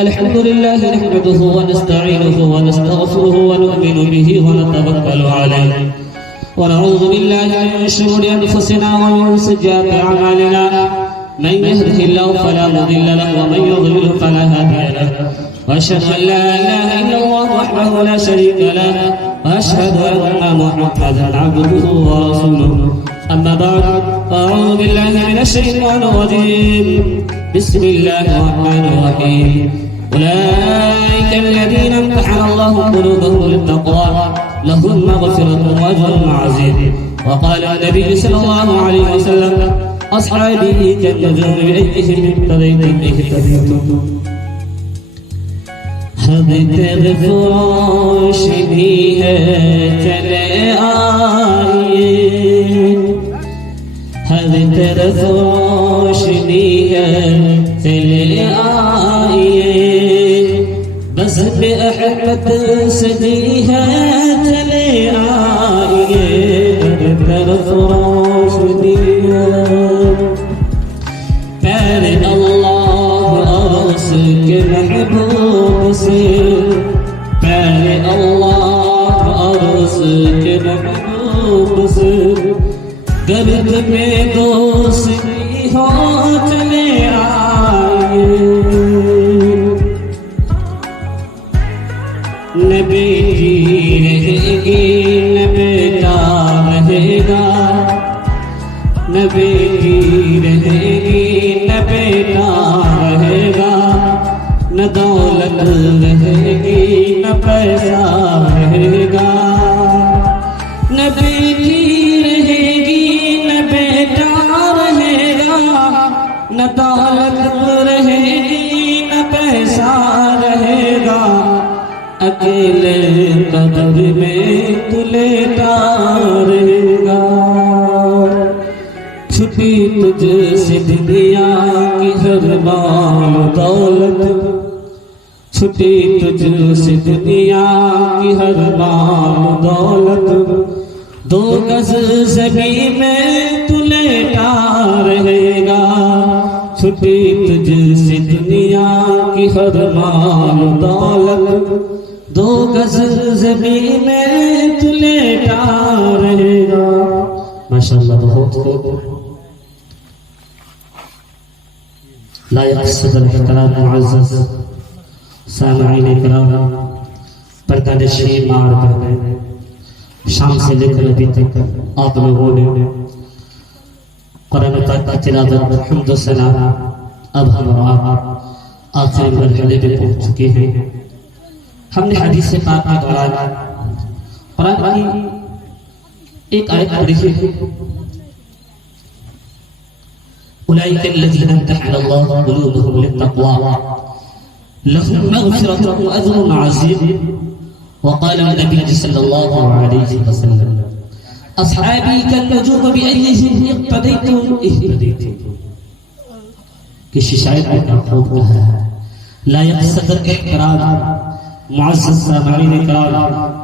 الحمد لله نحمده ونستعينه ونستغفره ونؤمن به ونتوكل عليه ونعوذ بالله من شرور أنفسنا ومن سيئات أعمالنا من يهده الله فلا مضل له ومن يضلل فلا هادي له وأشهد أن لا إله إلا الله وحده لا شريك له وأشهد أن محمدا عبده ورسوله أما بعد أعوذ بالله من الشيطان الرجيم بسم الله الرحمن الرحيم أولئك الذين امتحن الله قلوبهم للتقوى لهم مغفرة وأجر عظيم وقال النبي صلى الله عليه وسلم أصحابي كالنجوم بأيهم اهتديتم اهتديتم ہم تیرے فروش بھی ہے چلے آئیے ہم تیرے فروش بھی ہے چلے آئیے بس بے احبت سجی ہے چلے آئیے ہم تیرے فروش بھی ہے پیارے اللہ اور اس کے محبوب سے پیارے اللہ اور اس کے محبوب سے گرد میں دوستی ہو چلے آئیے نہ بیٹی رہے گی نہ بیٹا رہے گا نہ بیٹی رہے گی نہ بیٹا رہے گا نہ دولت رہے گی نہ پیسہ رہے گا نہ بیٹی رہے گی نہ بیٹا رہے گا نہ دولت رہے گی نہ پیسہ رہے گا اکیلے قبر میں تو لیٹا رہے گا چھٹی تجھ سے دنیا کی ہر مال دولت چھٹی تجھ سے دنیا کی ہر مال دولت دو گز زمین میں تو لیٹا رہے گا چھٹی تجھ سے دنیا کی ہر مال دولت دو گز زمین میں تو لیٹا رہے گا ماشاءاللہ بہت خوب لا يقصد الاحترام معزز سامعین کرام پردہ نشین مار کرنے شام سے لے کر ابھی تک آپ لوگوں نے قرآن پاک کی تلاوت حمد و ثنا اب ہم آخری مرحلے میں پہنچ چکے ہیں ہم نے حدیث پاک کے دوران قرآن کی ایک آیت پڑھی ہے أولئك الذين امتحن الله قلوبهم للتقوى لهم مغفرة وأجر عظيم وقال النبي صلى الله عليه وسلم أصحابي كالنجوم بأيهم اقتديتم اهتديتم کسی شاعر نے خوب کہا ہے لا يقصد احترام معزز سامعین کرام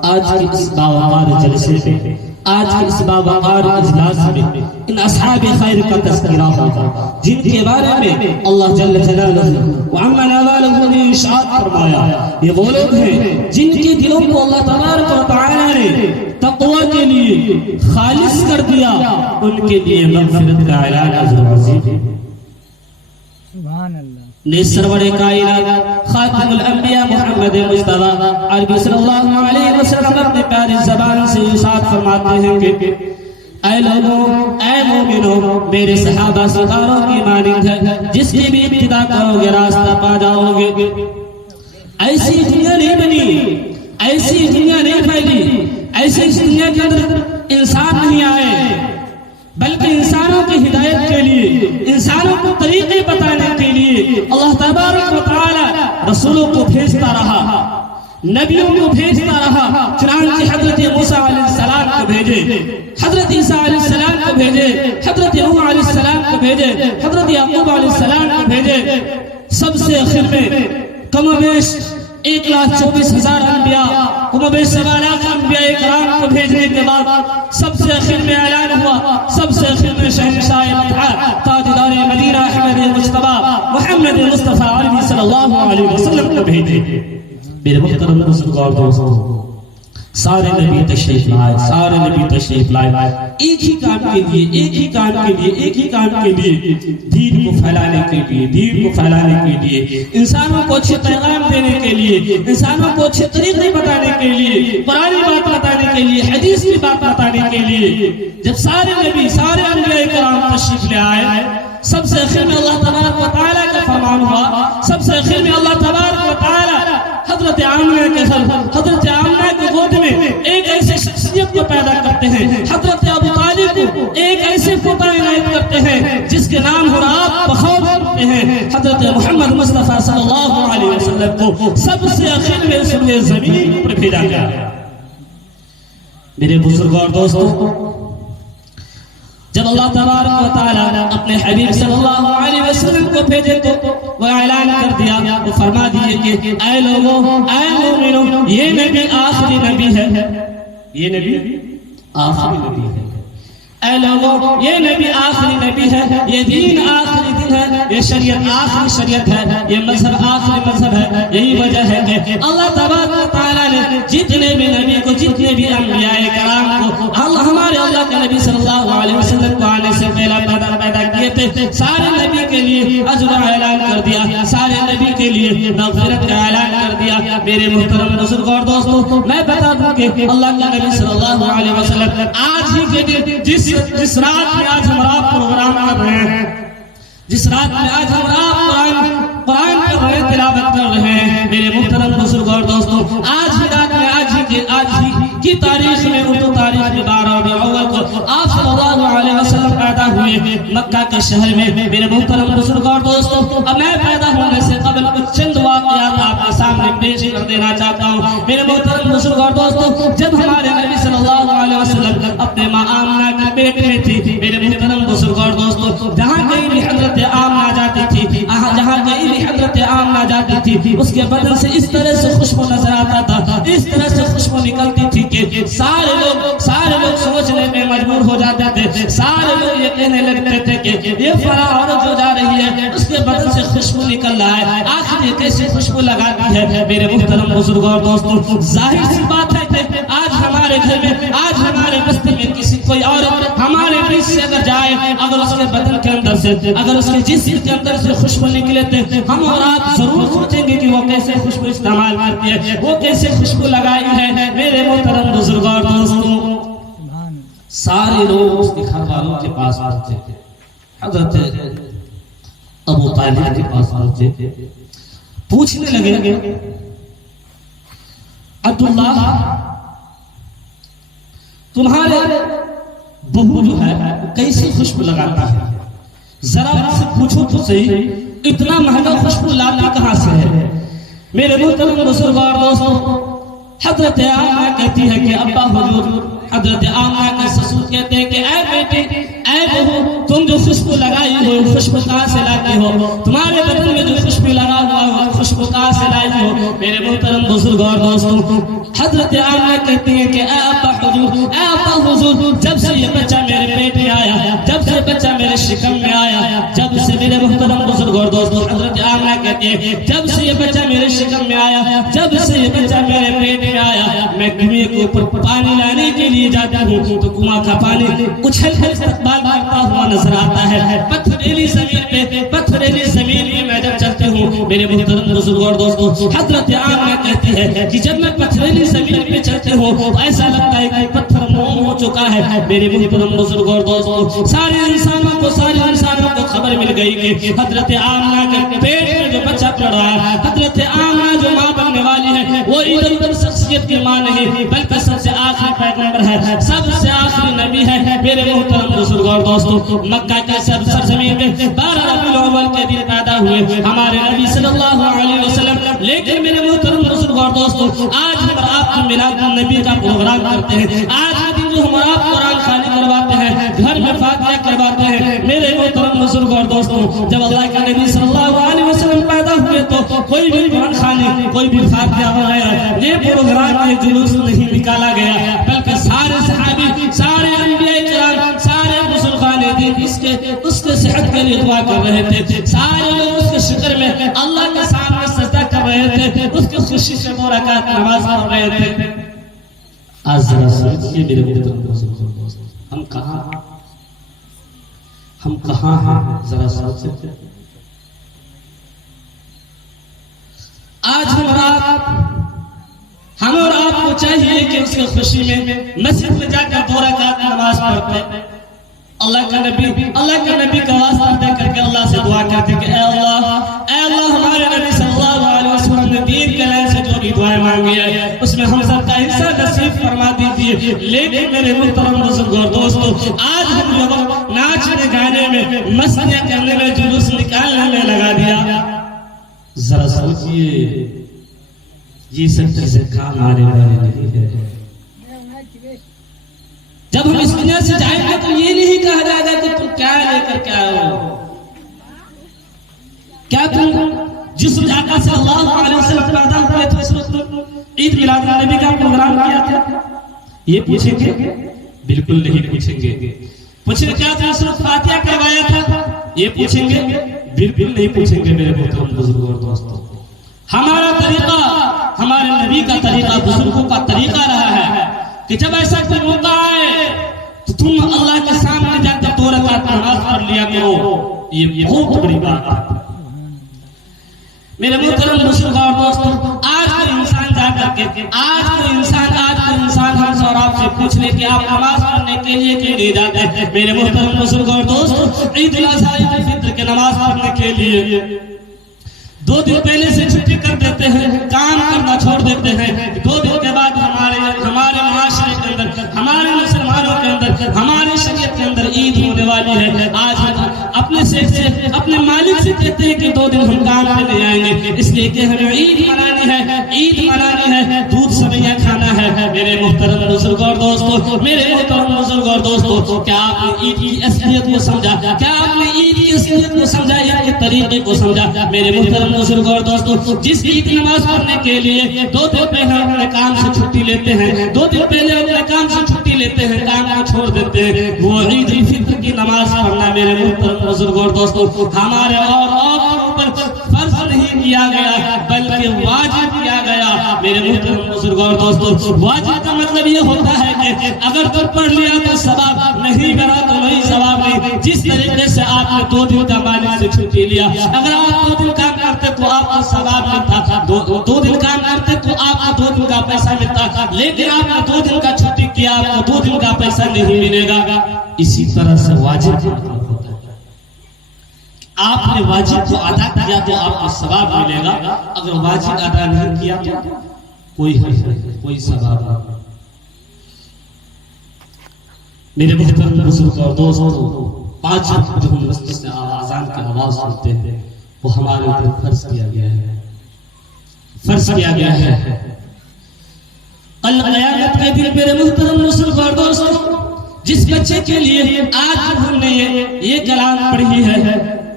آج کے اس باوقار جلسے میں آج کے اس باوقار اجلاس میں ان اصحاب خیر کا تذکرہ ہوگا جن کے بارے میں اللہ جل جلالہ وعمل والہ نے ارشاد فرمایا یہ وہ لوگ ہیں جن کے دلوں کو اللہ تبارک و تعالی نے تقوی کے لیے خالص کر دیا ان کے لیے مغفرت کا اعلان اجر عظیم ہے سبحان اللہ نے سرور کائنات خاتم الانبیاء محمد مصطفیٰ عربی صلی اللہ علیہ وسلم اپنے پیاری زبان سے ارشاد فرماتے ہیں کہ اے لوگوں اے مومنوں میرے صحابہ ستاروں کی مانند ہے جس کی بھی ابتدا کرو گے راستہ پا جاؤ گے ایسی دنیا نہیں بنی ایسی دنیا نہیں پھیلی ایسی دنیا کے اندر انسان نہیں آئے بلکہ انسانوں کی ہدایت کے لیے انسانوں کو طریقے بتانے کے لیے اللہ تبارک و تعالی رسولوں کو بھیجتا رہا نبیوں کو بھیجتا رہا چنانچہ حضرت موسیٰ علیہ السلام کو بھیجے حضرت عیسیٰ علیہ السلام کو بھیجے حضرت نوح علیہ السلام کو بھیجے حضرت یعقوب علیہ السلام کو بھیجے سب سے آخر میں کم و بیش 1,24,000 انبیاء کم و بیش 1.25 لاکھ انبیاء کرام کو بھیجنے کے بعد سب سے آخر میں اعلان ہوا سب سے آخر میں شہنشاہ مدحہ تاجدار مدینہ احمد مجتبی محمد مصطفیٰ مصطفیٰ عربی صلی اللہ علیہ وسلم کو بھیجے. میرے محترم بزرگوں دوستوں، سارے نبی تشریف لائے، سارے نبی تشریف لائے ایک ہی کام کے لیے، ایک ہی کام کے لیے، ایک ہی کام کے لیے، دین کو پھیلانے کے لیے، دین کو پھیلانے کے لیے، انسانوں کو اچھے پیغام دینے کے لیے، انسانوں کو اچھے طریقے بتانے کے لیے، قرآنی بات بتانے کے لیے، حدیث کی بات بتانے کے لیے. جب سارے نبی، سارے انبیاء کرام تشریف لے آئے، سب سے آخر میں اللہ تبارک و تعالیٰ کا فرمان ہوا، سب سے آخر میں اللہ تبارک و تعالیٰ حضرت آمنہ کے سر، حضرت آمنہ کی گود میں ایک ایسے شخصیت کو پیدا کرتے ہیں، حضرت ابو طالب کو ایک ایسے پوتا عنایت کرتے ہیں جس کے نام اور آپ بخور کرتے ہیں. حضرت محمد مصطفیٰ صلی اللہ علیہ وسلم کو سب سے آخر میں سر زمین پر بھیجا گیا. میرے بزرگوں اور دوستوں، جب اللہ تبارک و تعالیٰ اپنے حبیب صلی اللہ علیہ وسلم کو بھیجے تو وہ اعلان کر دیا، وہ فرما دیے کہ اے لوگوں، اے مومنوں، یہ نبی آخری نبی ہے، یہ نبی آخری نبی ہے. اے لوگوں، یہ نبی آخری نبی ہے، یہ دین آخری دن ہے، یہ شریعت آخری شریعت ہے، یہ مذہب آخری مذہب ہے. یہی وجہ ہے کہ اللہ تبارک و تعالیٰ نے جتنے بھی نبی کو، جتنے بھی انبیاء کرام کو ہمارے اللہ کے نبی صلی اللہ علیہ وسلم کو آنے سے پہلا پیدا کیے تھے، سارے نبی کے لیے اجر کا اعلان کر دیا، سارے نبی کے لیے مغفرت کا اعلان کر دیا. میرے محترم بزرگوں اور دوستوں، میں بتا دوں کہ اللہ کے نبی صلی اللہ علیہ وسلم آج ہی کے دن جس رات میں آج ہم آپ پروگرام کر رہے ہیں، جس رات میں آج ہم آپ قرآن کر رہے ہیں، تلاوت کر رہے ہیں، میرے محترم بزرگوں اور دوستوں، آج ہی رات میں آج ہی کی تاریخ میں، اردو تاریخ میں 12 ربیع الاول کو آپ صلی اللہ علیہ وسلم پیدا ہوئے مکہ کے شہر میں. میرے محترم بزرگوں اور دوستوں، اب میں پیدا ہونے سے قبل کچھ چند واقعات آپ کے سامنے پیش کر دینا چاہتا ہوں. میرے محترم بزرگوں اور دوستوں، جب ہمارے نبی صلی اللہ علیہ وسلم اپنے ماں آمنہ کے پیٹ میں تھی، میرے محترم بزرگوں اور دوستوں، جہاں کہیں بھی حضرت آمنہ جاتی تھی، جہاں کہیں بھی حضرت آمنہ جاتی تھی، اس کے بدن سے اس طرح سے خوشبو نظر آتا تھا، اس طرح سے خوشبو نکلتی تھی کہ سارے لوگ سوچنے میں مجبور ہو جاتے تھے. سارے لوگ یہ کہنے لگتے تھے کہ یہ فلاں عورت جو جا رہی ہے اس کے بدن سے خوشبو نکل رہا ہے، آخر یہ کیسے خوشبو لگاتی ہے. میرے محترم بزرگوں اور دوستوں، ظاہر سی بات ہے کہ آج ہمارے گھر میں، آج ہمارے بستی میں کسی کوئی عورت ہمارے بیچ سے اگر جائے، اگر اس کے بدن کے اندر سے، اگر اس کے جسم کے اندر سے خوشبو نکلے تھے، ہم اور آپ ضرور سوچیں گے کہ وہ کیسے خوشبو استعمال کرتی ہے، وہ کیسے خوشبو لگائی ہے. میرے محترم بزرگوں اور دوستوں، سارے لوگ اس کے گھر والوں کے پاس پہنچے تھے، حضرت ابو طالب کے پاس پہنچے، پوچھنے لگے عبداللہ، تمہارے بہو جو ہے کیسی خوشبو لگاتا ہے، ذرا سے پوچھو تو صحیح، اتنا مہنگا خوشبو لاتی کہاں سے ہے. میرے محترم بزرگوں اور دوستوں، حضرت آمنہ کہتی ہے کہ ابا حضور، حضرت آمنہ کے سسر کہتے ہیں کہ اے بیٹے، اے بہو، تم جو خوشبو لگائی ہو، خوشبو کہاں سے لاتی ہو، تمہارے بدن میں جو خوشبو لگا ہوا ہو، خوشبو کہاں سے لائی ہو. میرے محترم بزرگوں اور دوستوں، حضرت آمنہ کہتی ہیں کہ اے ابا حضور، جب سے یہ بچہ میرے پیٹ میں آیا، جب سے بچہ میرے شکم میں آیا، جب سے، میرے محترم بزرگوں اور دوستوں، حضرت آمنہ کہتی ہے جب سے یہ بچہ میرے شکم میں آیا، جب سے یہ بچہ میرے پیٹ میں آیا، میں کنویں کے اوپر پانی لانے کے لیے جاتا ہوں تو کنواں کا پانی اچھل کر استقبال کرتا ہوا نظر آتا ہے. پتھریلی زمین پہ میں جب چلتے ہوں، میرے محترم بزرگوں اور دوستوں، حضرت آمنہ کہتی ہے کہ جب میں پتھریلی زمین پہ چلتے ہوں تو ایسا لگتا ہے کہ پتھر موم ہو چکا ہے. میرے محترم بزرگوں اور دوستوں، سارے انسانوں کو خبر مل گئی کہ حضرت آمنہ کے پیٹ میں جو بچہ پڑ رہا ہے، حضرت آمنہ جو ماں بننے والی ہے، وہ ادھر شخصیت کی ماں نہیں بلکہ سب سے آخری پیغمبر ہے، سب سے آخری نبی ہے. میرے محترم بزرگوں اور دوستوں، مکہ کے سرزمین میں 12 ربیع الاول کے دن پیدا ہوئے ہمارے نبی صلی اللہ علیہ وسلم. لیکن میرے محترم بزرگوں اور دوستوں، آج ہم آپ میلاد النبی کا پروگرام کرتے ہیں، آج کے دن جو ہم آپ قرآن خوانی کرواتے ہیں، گھر میں فاتحہ کرواتے ہیں. میرے محترم بزرگوں اور دوستوں، جب اللہ کے نبی صلی اللہ علیہ وسلم پیدا ہوئے تو کوئی بھی قرآن خوانی، کوئی بھی فاتحہ وغیرہ، یہ پروگرام یہ جلوس نہیں نکالا گیا، بلکہ سارے صحابی، سارے انبیاء کرام، سارے بزرگان دین اس کے صحت کے لیے دعا کر رہے تھے، سارے لوگ اس کے شکر میں اللہ کے سامنے سجدہ کر رہے تھے، اس کی خوشی سے 2 رکعت نماز پڑھ رہے تھے۔ آج ذرا سوچئے میرے محترم، ہم کہاں ہیں؟ ذرا سوچئے۔ آج ہم اور آپ کو چاہیے کہ اس کی خوشی میں مسجد میں جا کر 2 رکعت نماز پڑھتے، اللہ کا نبی کا واسطہ دے کر کے اللہ سے دعا کرتے کہ اے اللہ ہمارے نبی صلی اللہ علیہ وسلم نے دین کے لائن سے جو بھی دعائیں مانگی ہے اس میں ہم سب کا حصہ نصیب فرما دیجیے۔ لیکن میرے محترم بزرگوں اور دوستوں، آج ہم لوگ ناچنے گانے میں، مستیاں کرنے میں، جلوس نکالنے میں لگا دیا۔ ذرا سوچئے یہ سب چیزیں کام آنے والی نہیں ہے۔ جب ہم اس دنیا سے جائیں گے تو یہ نہیں کہا جائے گا کہ تم کیا لے کر کے آئے ہو، کیا تم جس آقا صلی اللہ علیہ وسلم پیدا ہوئے تھے اس وقت عید میلاد النبی کا پروگرام کیا تھا، یہ پوچھیں گے؟ بالکل نہیں پوچھیں گے۔ پوچھیں کیا تم اس وقت فاتحہ کروایا تھا، یہ پوچھیں گے؟ بالکل نہیں پوچھیں گے میرے محترم بزرگوں اور دوستوں۔ ہمارا طریقہ، ہمارے نبی کا طریقہ، بزرگوں کا طریقہ رہا ہے کہ جب ایسا کوئی موقع آئے تو تم اللہ کے سامنے جا کر 2 رکعت نماز پڑھ لیا کرو، یہ بہت بڑی بات ہے۔ میرے محترم بزرگوں اور دوستوں، آج کوئی انسان جا کر کے آج کوئی انسان ہم سے اور آپ سے پوچھ لے کہ آپ نماز پڑھنے کے لیے کیوں نہیں جاتے ہیں؟ میرے محترم بزرگوں اور دوستوں، عید الاضحیٰ عید الفطر کے نماز پڑھنے کے لیے 2 دن پہلے سے چھٹی کر دیتے ہیں، کام کرنا چھوڑ دیتے ہیں۔ 2 دن کے بعد ہمارے معاشرے کے اندر، ہمارے مسلمانوں کے اندر، ہماری شریعت کے اندر عید ہونے والی ہے۔ آج اپنے مالک سے کہتے ہیں کہ 2 دن ہم کام پہ نہیں آئیں گے، اس لیے کہ ہمیں عید منانی ہے، دودھ سویاں کھانا ہے۔ میرے محترم بزرگوں اور دوستوں، کیا آپ نے عید کی اصلیت کو سمجھا؟ کیا آپ نے عید کی اصلیت کو سمجھا یا کہ طریقے کو سمجھا؟ میرے محترم بزرگوں اور دوستوں، جس عید نماز پڑھنے کے لیے 2 دن پہلے اپنے کام سے چھٹی لیتے ہیں، 2 دن پہلے اپنے کام سے چھٹی لیتے ہیں، کام کو چھوڑ دیتے ہیں، وہ عید الفطر کی نماز پڑھنا میرے محترم بزرگوں اور دوستوں ہمارے اور اوپر فرض نہیں کیا گیا بلکہ واجب کیا گیا۔ میرے محترم بزرگوں اور دوستوں، واجب کا مطلب یہ ہوتا ہے کہ اگر تم پڑھ لیا تو ثواب، نہیں کرا تو نہیں ثواب نہیں۔ جس طریقے سے آپ نے 2 دن کا مالک سے چھٹی لیا، اگر آپ 2 دن کام کرتے تو آپ کو ثواب ملتا، 2 دن کام کرتے تو آپ کو 2 دن کا پیسہ ملتا، لیکن آپ نے 2 دن کا چھٹی کیا، آپ کو 2 دن کا پیسہ نہیں ملے گا۔ اسی طرح سے واجب ہوتا ہے، آپ نے واجب کو ادا کیا تو آپ کو ثواب ملے گا، اگر واجب ادا نہیں کیا تو کوئی ثواب نہیں۔ میرے محترم بزرگ اور دوستوں، 5 وقت جو ہم مسجد سے اذان کی آواز سنتے ہیں وہ ہمارے اوپر فرض کیا گیا ہے، فرض کیا گیا ہے۔ کل قیامت کے دن میرے محترم بزرگ اور دوستوں، جس بچے کے لیے آج ہم نے یہ کلام پڑھی ہے،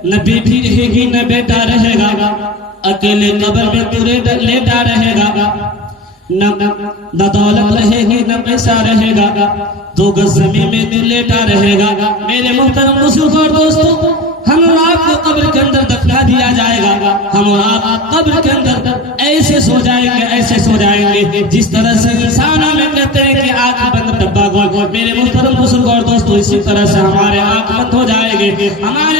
نہ بیٹی رہے گی نہ بیٹا رہے گا، اکیلے قبر میں تو لیٹا رہے گا، نہ دولت رہے گی نہ پیسہ رہے گا، 2 گز زمین میں تو لیٹا رہے گا۔ میرے محترم بزرگ اور دوستوں، ہم اور آپ کو قبر کے اندر دفنا دیا جائے گا، ہم اور آپ قبر کے اندر ایسے سو جائیں گے جس طرح سے انسان ہمیں کہتے ہیں کہ آنکھ بند ڈبہ گول۔ میرے محترم بزرگ اور دوستوں، اسی طرح سے ہمارے آنکھ بند ہو جائیں گے، ہمارے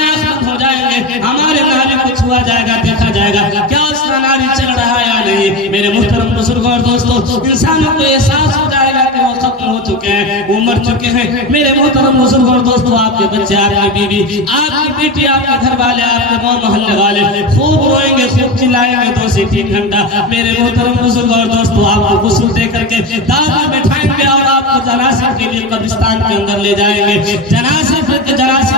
نالی کو چھوا جائے گا، دیکھا جائے گا کیا اس کا نالی چل رہا ہے یا نہیں۔ میرے محترم بزرگ اور دوستوں، انسانوں کو احساس ہو جائے گا کہ وہ ختم ہو چکے ہیں، وہ مر چکے ہیں۔ میرے محترم بزرگ اور دوستوں، آپ کے بچے، آپ کی بیوی، آپ کی بیٹی، آپ کے گھر والے، آپ کے گاؤں محلے والے خوب روئیں گے، خوب چلائیں گے 2 سے 3 گھنٹہ۔ میرے محترم بزرگ اور دوستوں، آپ کو غسل دے کر کے دار میں بٹھائیں گے اور آپ کو جنازے کے لیے قبرستان کے اندر لے جائیں گے۔ جنازے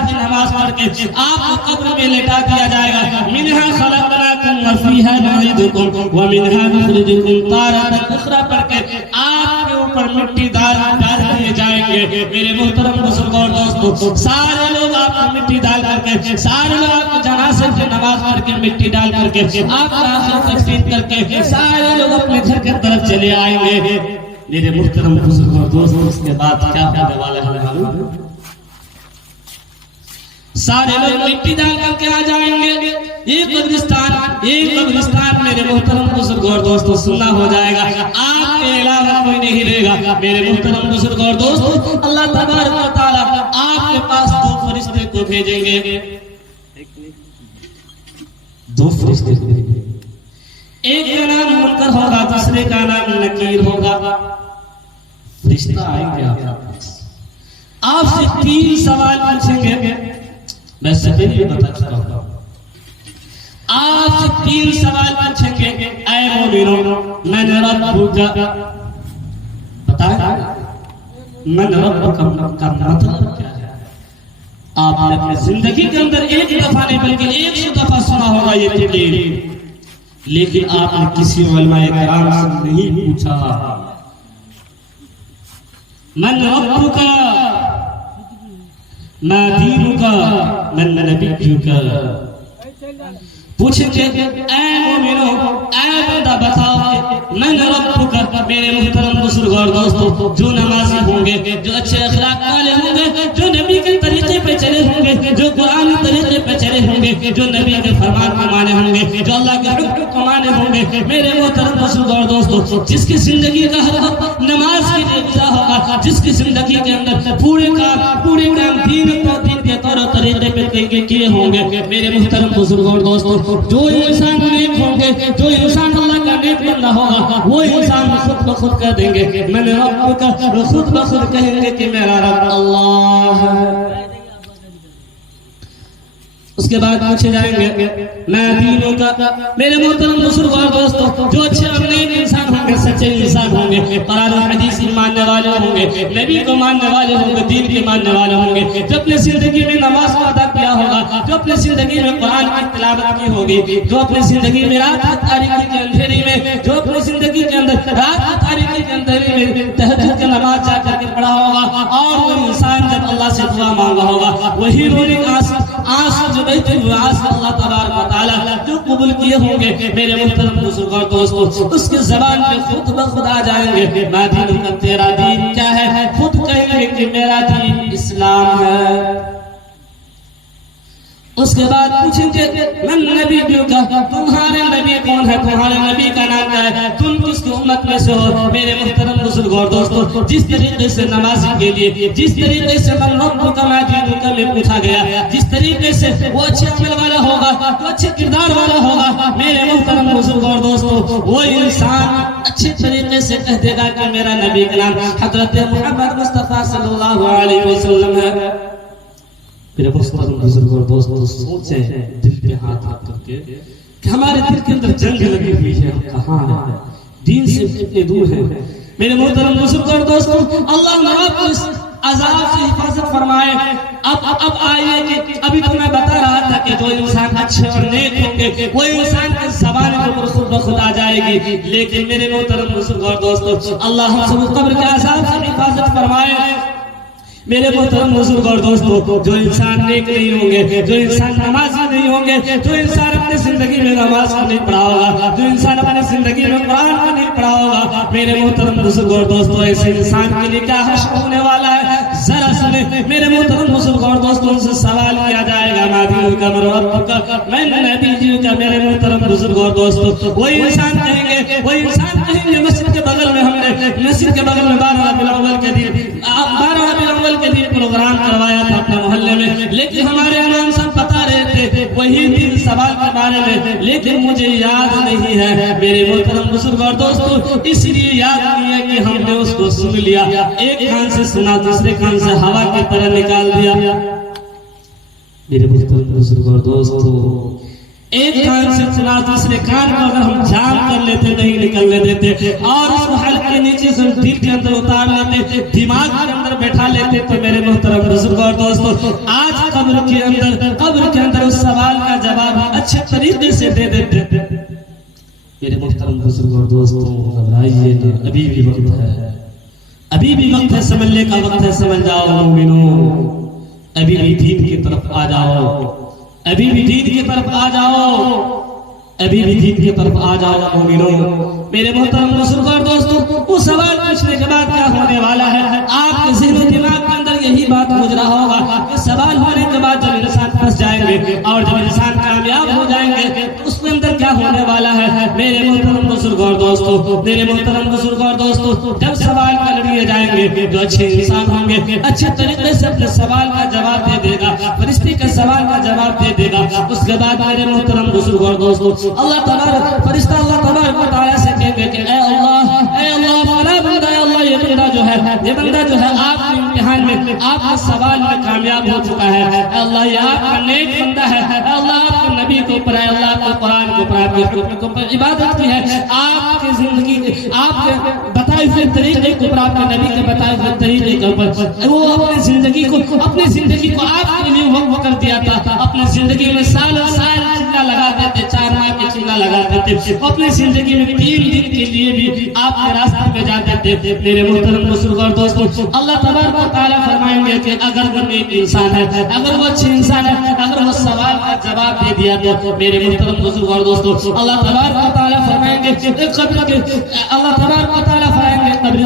کی نماز پڑھ کے آپ کو قبر میں لٹا دیا جائے گا۔ منہا خلقناکم وفیہا نعیدکم ومنہا نخرجکم تارۃ اخری پڑھ کے آپ کے اوپر مٹی ڈال دیے جائیں گے۔ میرے محترم بزرگوں اور دوستوں، سارے لوگ آپ کو مٹی ڈال کر کے، سارے لوگ آپ کو جنازے کی نماز پڑھ کے مٹی ڈال کر کے، آپ کا آخر تکفین کر کے سارے لوگ اپنے گھر کی طرف چلے آئیں گے۔ میرے محترم بزرگ اور دوستوں، اس کے بعد کیا ہونے والا ہے معلوم؟ سارے لوگ مٹی ڈال کر کے آ جائیں گے. ایک قبرستان میرے محترم بزرگ اور دوستو سننا ہو جائے گا. آپ کے علاوہ کوئی نہیں رہے گا. میرے محترم بزرگ اور دوستو اللہ تبارک و تعالی آپ کے پاس دو فرشتے کو بھیجیں گے. دو فرشتے کو بھیجیں گے. ایک کا نام منکر ہوگا, دوسرے کا نام نکیر ہوگا. فرشتہ آئیں گے آپ سے 3 سوال پوچھیں گے. میں سے پہلے بتا چکا ہوں. آپ سے 3 سوال پوچھیں گے. اے مومنو من ربک, بتائیں من ربک کا مطلب کیا ہے؟ آپ نے اپنی زندگی کے اندر ایک دفعہ نہیں بلکہ 100 دفعہ سنا ہوگا یہ تقریر, لیکن آپ نے کسی علماء کرام سے نہیں پوچھا من ربک ما دینک من نبیک. پوچھیں گے اے مومنو, اے بندہ بتاؤ من ربک, میرے محترم بزرگ اور دوستو جو نمازی ہوں گے, جو اچھے اخلاق والے ہوں گے, جو نبی کے طریقے پہ چلے ہوں گے, جو قرآن کے طریقے پہ چلے ہوں گے, جو نبی کے فرمان کو مانے ہوں گے, جو اللہ کے حکم کو مانے ہوں گے, میرے محترم بزرگ اور دوستو جس کی زندگی کا ہر وقت نماز کے لیے گزرا ہوگا, جس کی زندگی کے اندر پورے کام دین کے طور و طریقے پہ کیے ہوں گے, میرے محترم بزرگ اور دوستو جو انسان نیک ہوں گے, جو انسان اللہ کا نیک بندہ ہوگا, وہ انسان خود بخود کہہ دیں گے میں نے رب کا, خود بخود کہیں گے کہ میرا رب اللہ ہے. اس کے بعد پوچھے جائیں گے میں دینوں کا, میرے محترم بزرگ اور دوستو جو اچھے اور نیک انسان ہوں گے, سچے انسان ہوں گے, قرآن و حدیث کی ماننے والے ہوں گے, نبی کو ماننے والے ہوں گے, دین کے ماننے والے ہوں گے, جو اپنے زندگی میں نماز کو ادا کیا ہوگا, جو اپنے زندگی میں قرآن کی تلاوت کی ہوگی, جو اپنے زندگی میں رات کی تاریکی کے اندھیرے میں, جو اپنی زندگی کے اندر رات کی تاریکی کے اندھیرے میں تہجد کی نماز جا کر کے پڑھا ہوگا, اور وہ انسان جب اللہ سے دعا مانگا ہوگا وہی رونے کا آنسو جو بہتے ہوئے آنسو اللہ تبارک و تعالی جو قبول کیے ہوں گے, میرے محترم بزرگ اور دوستو اس کے زبان پہ خود بخود آ جائیں گے میں دین کا, تیرا دین کیا ہے؟ خود کہیں گے کہ میرا دین اسلام ہے. اس کے بعد پوچھیں گے من نبی کا, تمہارے نبی کون ہے, تمہارے نبی کا نام کیا ہے, تم کس کی امت میں سے ہو. میرے محترم بزرگ اور دوستو جس طریقے سے نمازی کے لیے, جس طریقے سے من ربک ما دینک میں پوچھا گیا, جس طریقے سے وہ اچھے عمل والا ہوگا, وہ اچھے کردار والا ہوگا, میرے محترم بزرگ اور دوستو وہ انسان اچھے طریقے سے کہہ دے گا کہ میرا نبی کا نام حضرت محمد مصطفیٰ صلی اللہ علیہ وسلم ہے. میرے محترم بزرگ اور دوستو سوچیں دل پہ ہاتھ رکھ کر کے کہ ہمارے دل کے اندر جنگ لگی ہوئی ہے, ہم کہاں ہیں, دین سے کتنے دور ہیں. میرے محترم بزرگ اور دوستو اللہ آپ کو اس عذاب سے حفاظت فرمائے. اب آئیے کہ ابھی تو میں بتا رہا تھا کہ جو انسان اچھے اور نیک ہوں گے وہ انسان کی زبان کے اوپر خود بخود آ جائے گی, لیکن میرے محترم بزرگ اور دوستو اللہ ہم سب قبر کے عذاب سے حفاظت فرمائے. میرے محترم بزرگ اور دوستو جو انسان نیک نہیں ہوں گے, جو انسان نمازی نہیں ہوں گے, جو انسان اپنے زندگی میں نماز کو نہیں پڑھا ہوگا, جو انسان اپنے زندگی میں قرآن کو نہیں پڑھا ہوگا, میرے محترم بزرگ اور دوستو ایسے انسان کے لیے کیا حشر ہونے والا ہے ذرا سنیں. میرے محترم بزرگ اور دوستو ان سے سوال کیا جائے گا ما دینک من ربک من نبیک. میرے محترم بزرگ اور دوستو وہ انسان کہیں گے مسجد کے بغل میں ہم نے 12 ربیع الاول کے دن کے دن پروگرام کروایا تھا اپنے محلے میں, لیکن ہمارے امام صاحب بتا رہے تھے وہی دن سوال کے بارے میں, لیکن مجھے یاد نہیں ہے. میرے محترم بزرگ اور دوستو اس لیے یاد نہیں ہے کہ ہم نے اس کو سن لیا, ایک کان سے سنا دوسرے کان سے ہوا کی طرح نکال دیا. میرے محترم بزرگ اور دوستو ایک کان سے سنا دوسرے کان کو اگر ہم جام کر لیتے نہیں نکلنے دیتے, اور اس کو حلق کے نیچے سے دل کے اندر اتار لیتے, دماغ کے اندر بیٹھا لیتے, تو میرے محترم بزرگ اور دوستو آج قبر کے اندر اس سوال کا جواب اچھے طریقے سے دے دیتے. میرے محترم بزرگ اور دوستو گھبرائیے نہ, ابھی بھی وقت ہے, سمجھنے کا وقت ہے. سمجھ جاؤ مومنو, ابھی بھی دین کی طرف آ جاؤ, ابھی بھی دین کی طرف آ جاؤ مومنو. میرے محترم بزرگ اور دوستو وہ سوال پوچھنے کے بعد کیا ہونے والا ہے, آپ کے ذہن و دماغ کے اندر یہی بات گزرا ہوگا کہ سوال ہونے کے بعد جب انسان گے. اور جب انسان کامیاب ہو جائیں گے تو اس کے اندر کیا ہونے والا ہے میرے محترم بزرگوں اور دوستوں, میرے محترم بزرگوں اور دوستوں, جب سوال کر لیے جائیں گے جو اچھے انسان ہوں گے اچھے طریقے سے اپنے سوال کا جواب دے دے گا, فرشتے کے سوال کا جواب دے دے گا. اس کے بعد میرے محترم بزرگوں اور دوستوں, اللہ تبارک فرشتہ اللہ تبارک و تعالیٰ سے کہیں گے کہ اے اللہ فلاں بندہ, اے اللہ یہ بندہ جو ہے آپ کے امتحان میں آپ کے سوال میں کامیاب ہو چکا ہے. اے اللہ یہ آپ کا نیک بندہ ہے. اے اللہ آپ کے نبی کے اوپر, اے اللہ آپ کے قرآن کے اوپر, آپ کے حکم کے اوپر عبادت کی ہے, آپ کی زندگی آپ کے بتائے ہوئے طریقے کے اوپر, آپ کے نبی کے بتائے ہوئے طریقے کے اوپر وہ اپنی زندگی کو آپ کے لیے وقف کر دیا تھا. اپنی زندگی میں سال چلا لگاتے تھے, 4 ماہ کی چلا لگاتے تھے, اپنی زندگی میں 3 دن کے لیے بھی آپ کے راستے میں جاتے تھے. میرے محترم بزرگوں اور دوستوں, اللہ تبارک و تعالیٰ فرمائیں گے کہ اگر وہ نیک انسان ہے, اگر وہ اچھے انسان ہے, اگر وہ سوال کا جواب دے دیا تو میرے محترم بزرگوں اور دوستوں اللہ تبارک و تعالیٰ فرمائیں گے قبر کے اللہ تبارک و تعالیٰ فرمائیں گے قبر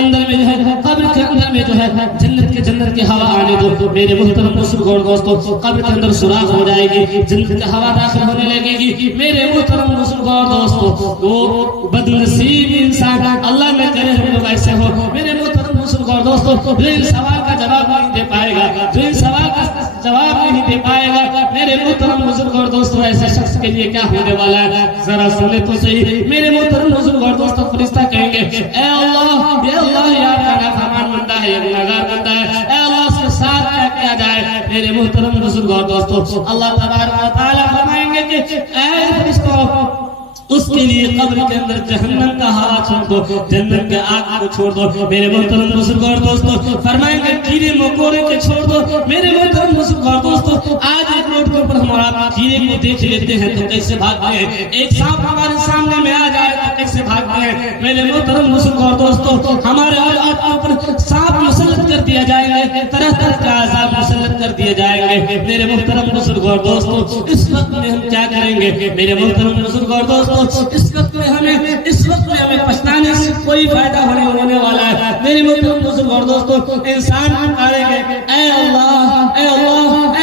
اندر میں جو ہے, قبر کے اندر میں جو ہے جنت کی ہوا آنے دو. میرے محترم بزرگوں اور دوستوں قبر کے اندر سوراخ ہو جائے گی, جنت کی ہوا داخل ہونے لگے گی. میرے محترم بزرگوں اور دوستوں وہ بدنصیب انسان, اللہ نے کرے ہم لوگ ایسے ہو, میرے محترم بزرگوں اور دوستوں جو ان سوال کا جواب نہیں دے پائے گا, جو ان سوال کا جواب نہیں دے پائے گا, میرے محترم بزرگوں اور دوستوں ایسے شخص کے لیے کیا ہونے والا ہے ذرا سنے تو صحیح. میرے محترم بزرگوں اور دوستوں فرشتہ کہیں گے اے اللہ یہ آپ کا نافرمان بندہ ہے, یہ گنہگار بندہ ہے, اے اللہ اس کے ساتھ کیا کیا جائے. میرے محترم بزرگوں اور دوستوں اللہ تبارک و تعالیٰ فرمائیں گے کہ اے فرشتوں اس کے لیے قبر کے اندر جہنم کا ہوا چھوڑ دو, جنت کے آگ کو چھوڑ دو. میرے محترم بزرگوں اور دوستوں فرمائیں گے کیڑے مکوڑے کے چھوڑ دو. میرے محترم بزرگوں اور دوستوں آج ایک روڈ کے اوپر ہم آپ کیڑے کو دیکھ لیتے ہیں تو کیسے بھاگتے ہیں, ایک سانپ ہمارے سامنے میں آ جائے تو کیسے بھاگتے ہیں. میرے محترم بزرگوں اور دوستوں ہمارے اولاد کے اوپر سانپ مسلط کر دیا جائے گا, طرح طرح کا عذاب مسلط کر دیا جائے گا. میرے محترم بزرگوں اور دوستوں اس وقت میں ہم کیا کریں گے. میرے محترم بزرگوں اور دوستوں اس وقت میں ہمیں پچھتانے سے کوئی فائدہ ہونے والا ہے. میرے محترم بزرگوں اور دوستوں انسان کہیں گے اے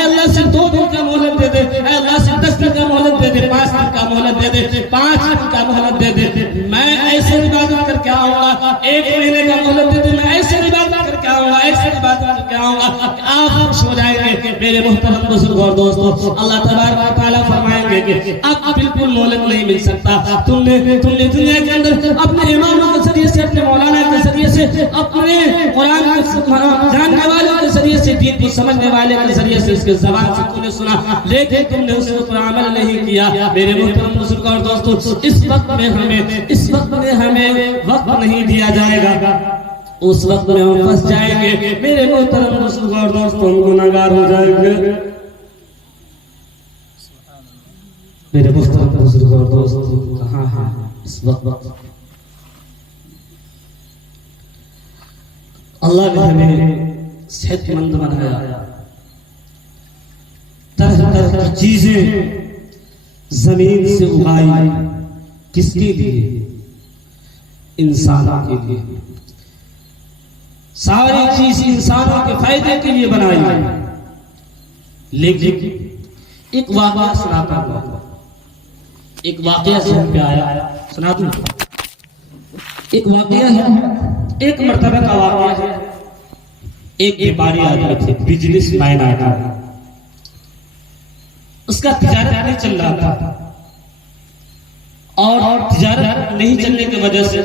اللہ سے 2 دن کا مہلت دے دے, اے اللہ سے 10 دن کا مہلت دے دے, 5 دن کا مہلت دے دے, 5 دن کا مہلت دے دے, میں ایسے عبادت کر کے آؤں گا. 1 مہینے کا مہلت دے دے, میں ایسے عبادت کر کے آؤں گا, ایسے عبادت کر کے آؤں گا. آپ خوش ہو جائیں گے. میرے محترم بزرگوں اور دوستوں اللہ تبارک و تعالیٰ فرمائیں گے کہ اب بالکل مہلت نہیں مل سکتا. تم نے دنیا کے اندر اپنے اماموں کے ذریعے سے, اپنے مولانا کے ذریعے سے, اپنے قرآن کو جاننے والے کے ذریعے سے, دین کو سمجھنے والے کے ذریعے سے اس کے زبان سے تم نے سنا, لیکن تم نے اس پر عمل نہیں کیا. میرے محترم بزرگوں اور دوستوں اس وقت میں ہمیں وقت نہیں دیا جائے گا, اس وقت میں ہم پھنس جائیں گے. میرے محترم بزرگوں اور دوستوں ہم گناہگار ہو جائیں گے. میرے محترم بزرگوں اور دوستوں کہاں ہیں اس وقت اللہ نے ہمیں صحت مند بنایا, طرح طرح کی چیزیں زمین سے اگائی, کس کے لیے؟ انسانوں کے لیے. ساری چیز انسانوں کے فائدے کے لیے بنائی, لیکن ایک واقعہ سناتا ہوں, ایک واقعہ ذہن پہ آیا, سنا دوں. ایک واقعہ ہے, ایک مرتبہ کا واقعہ ہے. ایک بیماری آدمی تھے, بزنس مین آدمی, اس کا تجارت نہیں چل رہا تھا, اور تجارت نہیں چلنے کی وجہ سے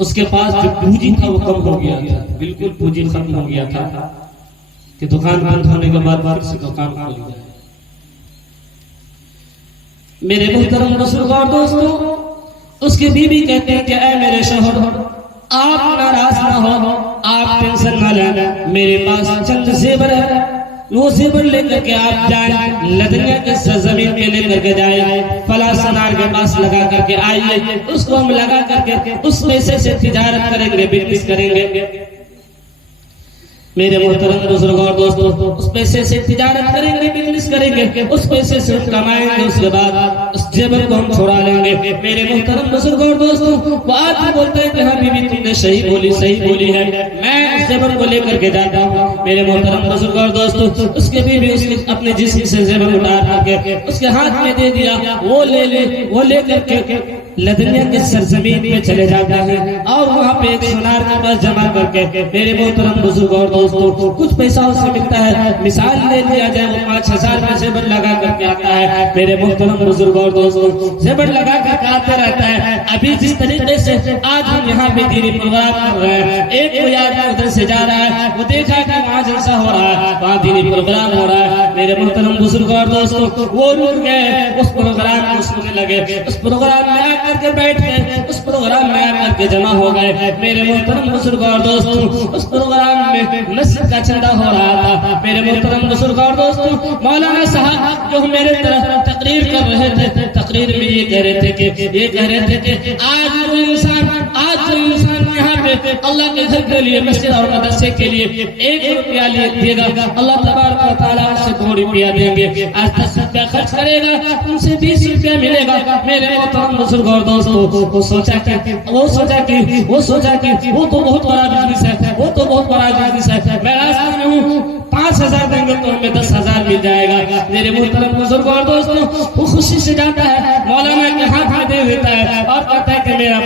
اس کے پاس جو پونجی تھا وہ کم ہو گیا تھا, بالکل پونجی ختم ہو گیا تھا کہ دکان بند ہونے کے بعد پھر سے دکان کھول گیا. میرے محترم بزرگوں اور دوستوں اس کی بیوی کہتے ہیں کہ اے میرے شوہر آپ ناراض نہ ہو, آپ ٹینشن نہ لیں, میرے پاس چند زیور ہے, وہ زیور لے کر کے آپ جائیں, لدنیا کے زمین پہ لے کر کے جائیں, فلاں سنار کے پاس لگا کر کے آئیے, اس کو ہم لگا کر کے اس پیسے سے تجارت کریں گے, بزنس کریں گے. میرے محترم بزرگوں اور دوستوں اس پیسے سے تجارت کریں گے, بزنس کریں گے, اس پیسے سے کمائیں گے, اس کے بعد اس زیور کو ہم چھوڑا لیں گے. میرے محترم بزرگوں اور دوستوں وہ آج بھی بولتے ہیں کہ ہاں بیوی تم نے صحیح بولی ہے, میں زیور کو لے کر کے جاتا ہوں میرے محترم بزرگ اور دوستو اس کے بیوی اس کے اپنے جسم سے زیور اٹھا کے اس کے ہاتھ میں دے دیا، وہ لے کر کے لدنیا کی سرزمین پہ چلے جاتا ہے اور وہاں پہ ایک سونار کے پاس جمع کر کے میرے محترم بزرگ اور دوستو کچھ پیسہ اسے ملتا ہے، مثال لے لیا جائے وہ 5000 میں زیور لگا کر کے آتا ہے میرے محترم بزرگ اور دوستو، زیور لگا کر کے آتا رہتا ہے۔ ابھی جس طریقے سے آج ہم یہاں پہ دینی پروگرام کر رہے ہیں، ایک کوئی آدمی ادھر سے جا رہا ہے، وہ دیکھا کہ وہاں جلسہ ہو رہا ہے، وہاں دینی پروگرام ہو رہا ہے، میرے محترم بزرگ اور دوستو وہ رک گئے، اس پروگرام کو سننے لگے، اس پروگرام میں آ کر کے بیٹھ گئے، اس پروگرام میں آ کر کے جمع ہو گئے میرے محترم بزرگ اور دوستو۔ اس پروگرام میں مسجد کا چندہ ہو رہا تھا میرے محترم بزرگ اور دوستو۔ مولانا صاحب جو میرے طرف تقریر کر رہے تھے، تقریر میں یہ کہہ رہے تھے کہ آج جو انسان یہاں پہ اللہ کے گھر کے لیے، مسجد اور مدرسے کے لیے 1 روپیہ دے گا، اللہ تبارک و تعالیٰ اس سے 2 روپیہ دیں گے۔ آج 10 روپیہ خرچ کرے گا، ان سے 20 روپیہ ملے گا میرے محترم بزرگ اور دوستو۔ وہ سوچا کہ وہ تو بہت بڑا بزنس ہے، وہ تو بہت بڑا بزنس ہے، میں راستے میں ہوں، 5000 دیں گے تو ہمیں 10,000 مل جائے گا میرے محترم بزرگ اور دوستو۔ وہ خوشی سے جاتا ہے، مولانا کے ہاتھ میں دے دیتا ہے اور کہتا ہے کہ میرا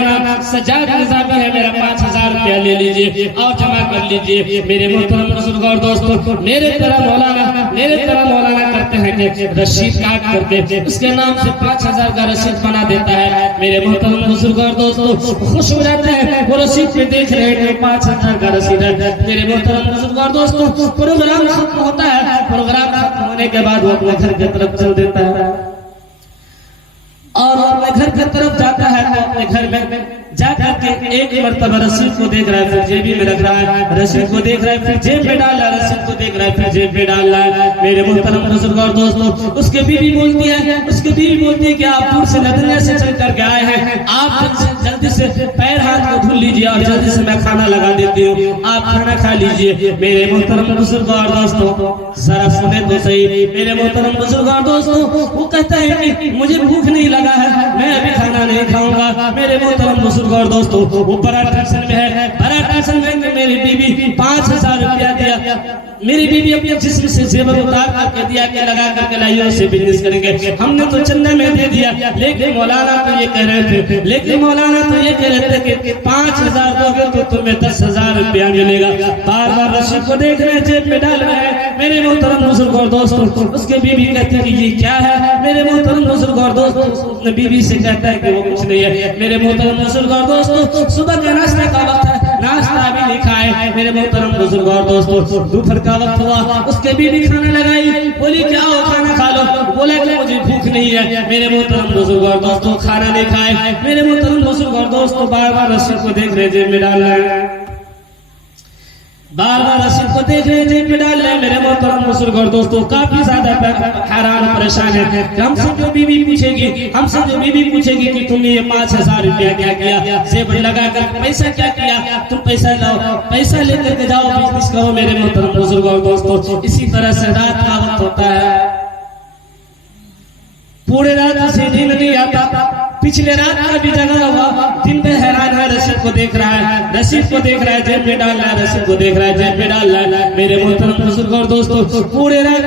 نام سجاد نظامی ہے، میرا 5000 روپیہ لے لیجئے اور جمع کر لیجئے میرے محترم بزرگ اور دوستو۔ میرے طرح مولانا کرتے ہیں کہ رشید کاٹ کر کے اس کے نام سے 5000 کا رشید بنا دیتا ہے میرے محترم بزرگ اور دوستو۔ خوش ہو جاتے ہیں، وہ رشید پہ دیکھ رہے ہیں 5000 کا رشید ہے میرے محترم بزرگ اور دوستو۔ پروگرام ختم ہوتا ہے، پروگرام ختم ہونے کے بعد وہ اپنے گھر کی طرف چل دیتا ہے اور اپنے گھر کی طرف جاتا ہے تو اپنے گھر میں جا کر کے ایک مرتبہ رسید کو دیکھ رہا ہے، پھر جیب میں رکھ رہا ہے، رسید کو دیکھ رہا ہے، پھر جیب میں ڈال رہا ہے، رسید کو دیکھ رہا ہے، پھر جیب میں ڈال رہا ہے میرے محترم بزرگ اور دوستو۔ اس کی بیوی بولتی ہے کہ آپ دور سے لدنیا سے چل کر کے آئے ہیں، آپ جلدی سے پیر ہاتھ کو دھل لیجیے اور جلدی سے میں کھانا لگا دیتی ہوں، آپ کھانا کھا لیجیے میرے محترم بزرگ اور دوستو۔ ذرا سنیں تو صحیح میرے محترم بزرگ اور دوستو، وہ کہتا ہے کہ مجھے بھوک نہیں لگا ہے، میں ابھی کھانا نہیں کھاؤں گا میرے محترم بزرگ اور دوستو۔ وہ بڑا ٹینشن میں ہے، کہ میری بیوی 5000 روپیہ دیا، میری بیوی اپنے جسم سے زیور اتار کر کے دیا کہ لگا کر کے لائیوں سے بزنس کریں گے، ہم نے تو چندے میں دے دیا، لیکن مولانا تو یہ کہہ رہے تھے کہ 5000 دو گے تو تمہیں 10,000 روپیہ ملے گا۔ بار بار رشید کو دیکھ رہے ہیں، جیب میں ڈال رہے ہیں میرے محترم بزرگ اور دوستو۔ اس کے بیوی کہتی ہے کہ یہ کیا ہے میرے محترم بزرگ اور دوستو۔ اپنے بیوی سے کہتا ہے کہ وہ کچھ نہیں ہے میرے محترم بزرگ اور دوستو۔ صبح کے ناشتے کا وقت ہے، ناشتہ ابھی نہیں کھائے میرے محترم بزرگ اور دوستو۔ دوپہر کا وقت ہوا، اس کے بیوی کھانا لگائی، بولی کہ آؤ کھانا کھا لو، بولا کہ مجھے بھوک نہیں ہے میرے محترم بزرگ اور دوستو۔ کھانا نہیں کھائے میرے محترم بزرگ اور دوستو، بار بار رسید کو دیکھ رہے جیب میں ڈال رہے ہیں، میرے محترم بزرگ اور دوستو۔ کافی زیادہ حیران پریشان ہے کہ ہم سے جو بیوی پوچھے گی کہ تم نے یہ 5000 روپیہ کیا کیا، زیور لگا کر پیسہ کیا کیا، تم پیسہ لاؤ، پیسہ لے کر کے جاؤ بزنس کرو میرے محترم بزرگ اور دوستو۔ اسی طرح سے رات کا وقت ہوتا ہے، پورے رات سے دن نہیں آتا، پچھلے رات کا بھی جگہ ہوا، دن میں حیران ہے، رسید کو دیکھ رہا ہے، جیب میں ڈال رہا ہے، رسید کو دیکھ رہا ہے، جیب میں ڈال رہا ہے میرے محترم بزرگ اور دوستو۔ پورے رات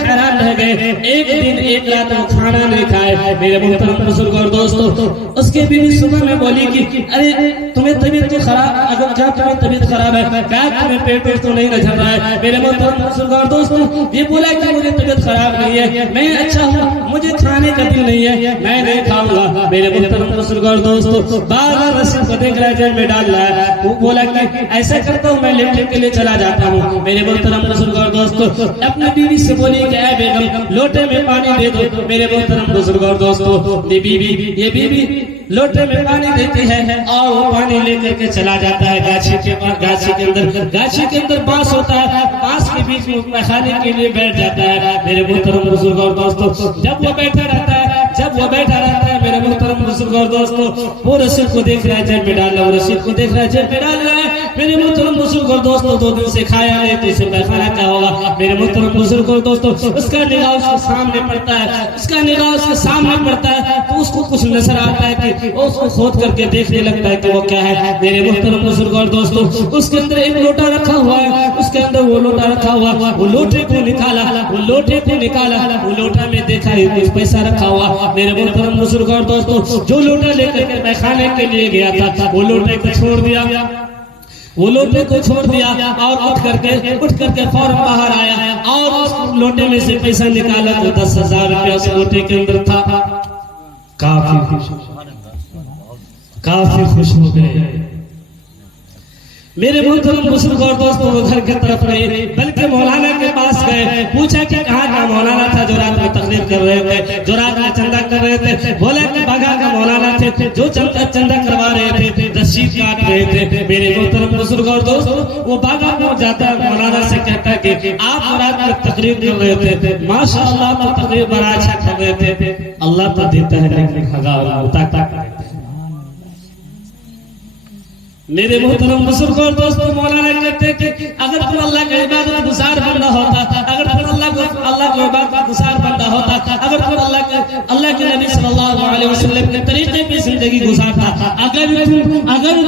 حیران رہ گئے، ایک دن ایک رات وہ کھانا نہیں کھائے میرے محترم بزرگ اور دوستو۔ اس کے بیوی صبح میں بولی کہ ارے تمہیں طبیعت خراب، اگر کیا تمہیں طبیعت خراب ہے، کیا تمہیں پیٹ تو نہیں نظر رہا ہے میرے محترم بزرگ اور دوستو۔ یہ بولا کہ مجھے طبیعت خراب نہیں ہے، میں اچھا ہوں، مجھے کھانے کا دل نہیں ہے، میں نہیں کھاؤں گا میرے محترم بزرگ اور دوستو۔ بار بار رسید کو دیکھ رہا ہے، جیب میں ڈال رہا ہے، وہ بولا کہ ایسا کرتا ہوں میں لیٹنے کے لیے چلا جاتا ہوں میرے محترم بزرگ اور دوستو۔ اپنی بیوی سے بولی کہ اے بیگم لوٹے میں پانی دے دو میرے محترم بزرگ اور دوستو۔ یہ بیوی لوٹے میں پانی دیتی ہے اور وہ پانی لے کر کے چلا جاتا ہے گاچھی کے اندر بانس ہوتا ہے، بانس کے بیچ میں کھانے کے لیے بیٹھ جاتا ہے میرے محترم بزرگ اور دوستو۔ جب وہ بیٹھا رہتا ہے میرے محترم بزرگ اور دوستو، وہ رسید کو دیکھ رہا ہے، جیب میں ڈال رہا ہے، میرے محترم بزرگ اور دوستوں 2 دن سے کھایا نہیں تو اسے پیخانہ کیا ہوگا؟ میرے محترم بزرگ اور دوستوں اس کا نگاہ اس کے سامنے پڑتا ہے، اس کا نگاہ اس کے سامنے پڑتا ہے تو اس کو کچھ نظر آتا ہے کہ اس کو کھود کر کے دیکھنے لگتا ہے کہ وہ کیا ہے۔ میرے محترم بزرگ اور دوستوں اس کے اندر ایک لوٹا رکھا ہوا ہے، اس کے اندر وہ لوٹا رکھا ہوا، وہ لوٹے کو نکالا، وہ لوٹے کو نکالا، وہ لوٹا میں دیکھا ہے کچھ پیسہ رکھا ہوا۔ میرے محترم بزرگ اور دوستوں جو لوٹا لے کر کے پیخانے کے لیے گیا تھا وہ لوٹے کو چھوڑ دیا، وہ لوٹے کو چھوڑ دیا اور اٹھ کر کے فوراً باہر آیا اور اس لوٹے میں سے پیسہ نکالا تو 10,000 روپیہ اس لوٹے کے اندر تھا۔ کافی خوش ہو گئے۔ میرے محترم بزرگ اور دوستوں وہ گھر کی طرف نہیں بلکہ مولانا کے پاس گئے، پوچھا کہ کہاں کا مولانا تھا جو رات میں تقریر کر رہے تھے، جو رات میں چندہ کر رہے تھے؟ بولا کہ باغا کا مولانا تھے جو چندہ کروا رہے تھے، رشید کاٹ رہے تھے۔ میرے محترم بزرگ اور دوستوں وہ باغا کو جاتا ہے، مولانا سے کہتا ہے کہ آپ رات میں تقریر کر رہے تھے، ماشاءاللہ آپ تو تقریر بڑا اچھا کر رہے تھے، اللہ تو دیتا ہے لیکن کھگا ہوتا ہے۔ میرے محترم بزرگ اور دوستوں مولانا کہتے ہیں کہ اگر تم اللہ کا عبادت گزار بندہ ہوتا، اگر تم اللہ کا عبادت گزار بندہ ہوتا، اگر تم اللہ کے نبی صلی اللہ علیہ وسلم کے طریقے پہ زندگی گزارتا، اگر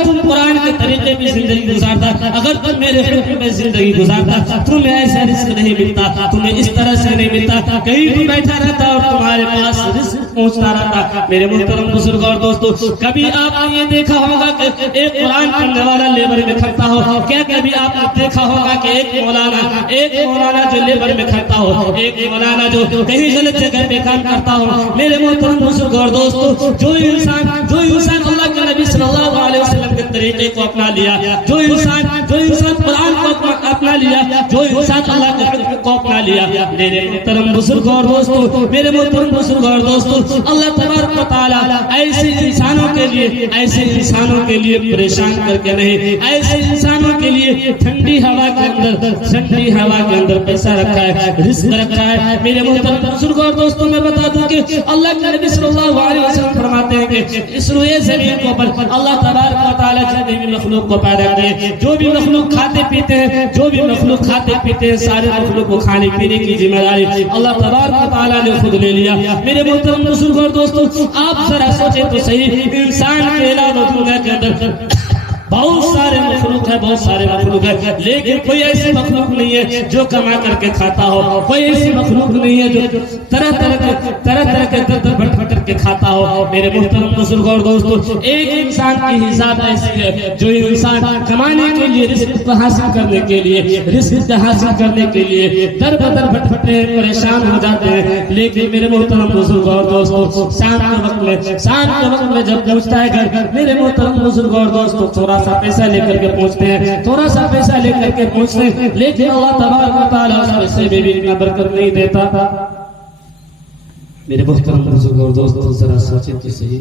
تم قرآن کے طریقے پہ زندگی گزارتا، اگر تم میرے حکم پہ زندگی گزارتا، تمہیں ایسا رزق نہیں ملتا، تمہیں اس طرح سے نہیں ملتا، کہیں بھی بیٹھا رہتا اور تمہارے پاس رزق پہنچتا رہتا۔ میرے محترم بزرگ اور دوستوں کبھی آپ نے یہ دیکھا ہوگا کہ ایک قرآن پڑھنے والا لیبر میں کھڑتا ہو؟ کیا کبھی آپ نے دیکھا ہوگا کہ ایک مولانا جو لیبر میں کھڑتا ہو، ایک مولانا جو کہیں غلط جگہ پہ کام کرتا ہو؟ میرے محترم بزرگ اور دوستوں جو انسان اللہ کے نبی صلی اللہ علیہ وسلم کے طریقے کو اپنا لیا، جو انسان قرآن کو اپنا لیا، جو انسان اللہ کے حکم کو اپنا لیا، میرے محترم بزرگ اور دوستوں، میرے محترم بزرگ اور دوستوں اللہ تبارک و تعالی ایسے انسانوں کے لیے پریشان کر کے نہیں، ایسے انسانوں کے لیے ٹھنڈی ہوا کے اندر پیسہ رکھا ہے، رزق رکھا ہے۔ میرے محترم بزرگ اور دوستوں میں بتا دوں کہ اللہ کے نبی صلی اللہ علیہ وسلم فرماتے ہیں کہ اس روئے زمین کو پر اللہ تبارک و تعالی جتنے بھی مخلوق کو پیدا کرے، جو بھی مخلوق کھاتے پیتے ہیں، سارے مخلوق کو کھانے پینے کی ذمہ داری اللہ تبارک و تعالی نے خود لے لیا۔ میرے محترم بزرگ اور دوستوں آپ ذرا سوچیں تو صحیح، انسان کے علاوہ دنیا کے اندر بہت سارے مخلوق ہے، لیکن کوئی ایسی مخلوق نہیں ہے جو کما کر کے کھاتا ہو، کوئی ایسی مخلوق نہیں ہے جو طرح طرح کے در بھٹک کے کھاتا ہو۔ میرے محترم بزرگ اور دوستوں ایک انسان کی حساب ایسی ہے جو انسان کمانے کے لیے رزق حاصل کرنے کے لیے در بدر بھٹکتے ہیں، پریشان ہو جاتے ہیں، لیکن میرے محترم بزرگ اور دوستوں شام کے وقت میں جب پہنچتا ہے گھر، میرے محترم بزرگ اور دوستوں تھوڑا سا پیسہ لے کر کے پہنچتے ہیں، لیکن اللہ تبارک و تعالی اس پیسے میں بھی اتنا برکت نہیں دیتا۔ میرے محترم بزرگ اور دوستوں ذرا سوچیں تو صحیح،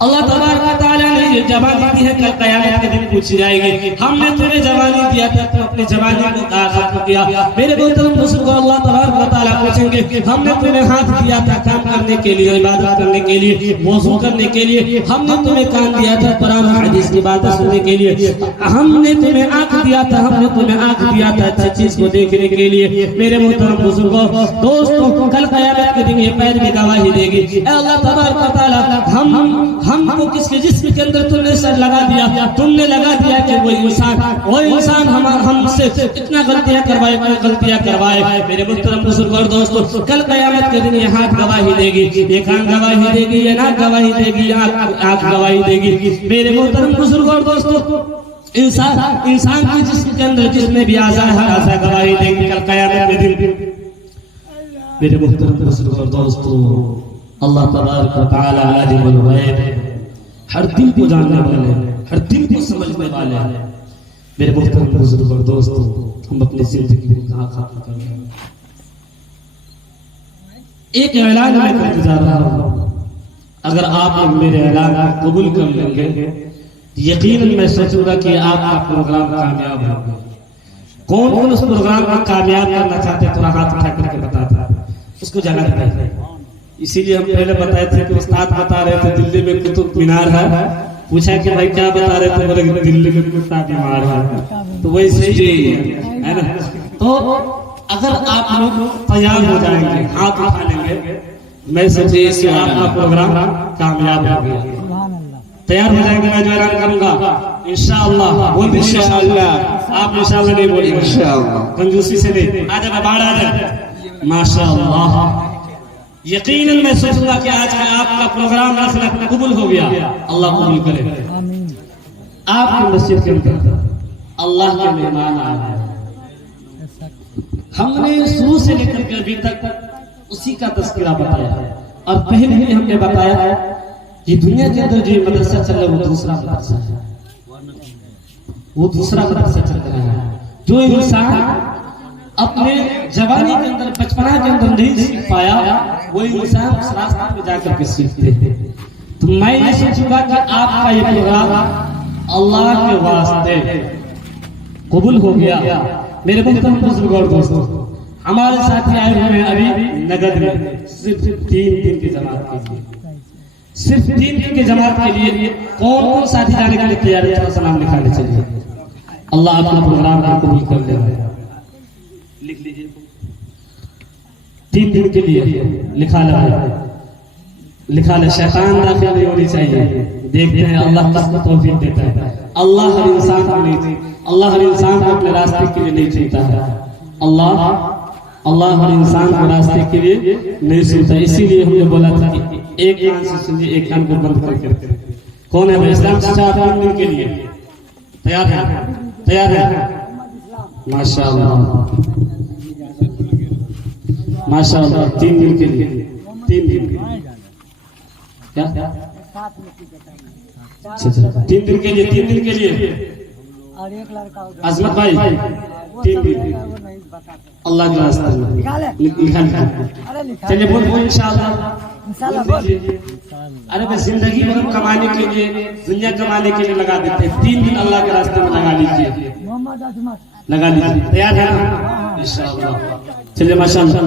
اللہ تبارک و تعالی نے یہ جوانی دی ہے، کل قیامت کے دن پوچھی جائے گی ہم نے تمہیں جوانی دیا تھا تو اپنی جوانی کو کہاں ختم کیا؟ میرے محترم بزرگ اللہ تبارک و تعالی پوچھیں گے ہم نے تمہیں ہاتھ دیا تھا کام کرنے کے لیے، عبادت کرنے کے لیے، وضو کرنے کے لیے، ہم نے تمہیں کان دیا تھا قرآن حدیث کی باتیں سننے کے لیے، ہم نے تمہیں آنکھ دیا تھا اچھی چیز کو دیکھنے کے لیے۔ میرے محترم بزرگوں دوستوں کل قیامت کے دن یہ پیر بھی گواہی دے گی، اے اللہ تبارک و تعالی ہم کو کس کے جسم کے اندر تم نے سر لگا دیا، تم نے لگا دیا کہ وہ انسان ہم سے اتنا غلطیاں کروائے۔ میرے محترم بزرگ اور دوستوں کل قیامت کے دن یہ ہاتھ گواہی دے گی، یہ کان گواہی دے گی، یہ ناک گواہی دے گی، یہ آنکھ گواہی دے گی۔ میرے محترم بزرگ اور دوستوں انسان کے جسم کے اندر جس میں بھی آزا گواہی دے گی کل قیامت کے دن۔ میرے محترم بزرگ اور دوستوں اللہ تبارک و تعالی عالم الغیب ہر دل کو جاننے والے، ہر دل کو سمجھنے والے۔ میرے محترم بزرگ اور دوستوں ہم اپنی زندگی کو کہاں ختم کر رہے ہیں؟ ایک اعلان میں کرتے جا رہا ہوں، اگر آپ میرے اعلان کو قبول کر لیں گے یقیناً میں سوچوں گا کہ آپ کا پروگرام کامیاب ہوگا۔ کون اس پروگرام کو کامیاب کرنا چاہتے تو ہاتھ اٹھا کر کے بتاتا، اس کو جگہ دے۔ اسی لیے ہم پہلے بتائے تھے کہ استاد بتا رہے تھے دلی میں قطب مینار ہے، پوچھا کہ بھائی کیا بتا رہے تھے؟ بولے کہ دل میں کتا بیمار ہے. تو ویسے ہی ہے نا. تو اگر آپ لوگ تیار ہو جائیں گے، ہاتھ اٹھا لیں گے، میں سمجھے کہ آپ کا پروگرام کامیاب ہو گیا. تیار ہو جائیں گے. میں جو اعلان کروں گا انشاءاللہ، بول انشاءاللہ. آپ انشاءاللہ نہیں بولیں، انشاءاللہ کنجوسی سے نہیں. آ جائے باہر آ جائے. ماشاءاللہ یقیناً میں سوچوں گا کہ آج کا آپ کا پروگرام رکھنا قبول ہو گیا. اللہ قبول کرے. آپ کی مسجد کے اندر اللہ کے مہمان آئے ہیں. ہم نے شروع سے لے کر کے ابھی تک اسی کا تذکرہ بتایا ہے. اور پہلے ہی ہم نے بتایا ہے کہ دنیا کے اندر جو مدرسہ چل رہا ہے وہ دوسرا مدرسہ ہے. وہ دوسرا مدرسہ چل رہا ہے. جو انسان اپنے جوانی کے اندر، بچپنا کے اندر نہیں سیکھ پایا، وہی انسان اس راستے میں جا کر کے سیکھتے ہیں. تو میں یہ سوچوں گا کہ آپ کا یہ پروگرام اللہ کے واسطے قبول ہو گیا. میرے محترم بزرگ اور دوستو، ہمارے ساتھی آئے ہوئے ہیں ابھی نگد میں صرف 3 دن کی جماعت کے لیے. صرف 3 دن کی جماعت کے لیے کون کون ساتھی جانے کے لیے تیار ہے؟ تھوڑا سا نام لکھانے چاہیے. اللہ اپنا پروگرام کو قبول کر لے. لکھ لیجیے 3 دن کے لیے لکھا لے. شیطان داخل نہیں ہونی چاہیے. دیکھتے ہیں اللہ کس کو توفیق دیتا ہے. اللہ ہر انسان کو نہیں، اللہ ہر انسان کو اپنے راستے کے لیے نہیں چنتا ہے. اللہ ہر انسان کو راستے کے لیے نہیں چنتا. اسی لیے ہم نے بولا تھا کہ ایک کان سے سنیے، ایک کان کو بند کر کے. کون ہے بھائی اسلام سے 3 دن کے لیے تیار ہے؟ تیار ہے؟ ماشاءاللہ ماشاءاللہ. 3 دن کے لیے 3 دن کیا 3 دن کے لیے 3 دن کے لیے عظمت بھائی 3 دن اللہ کے راستے میں لکھا. چلیے بول انشاءاللہ. ارے بھائی زندگی بھر کمانے کے لیے، دنیا کمانے کے لیے لگا دیتے ہیں. 3 دن اللہ کے راستے میں لگا لیجیے. تیار ہے نا؟ انشاءاللہ. چلیے ماشاءاللہ.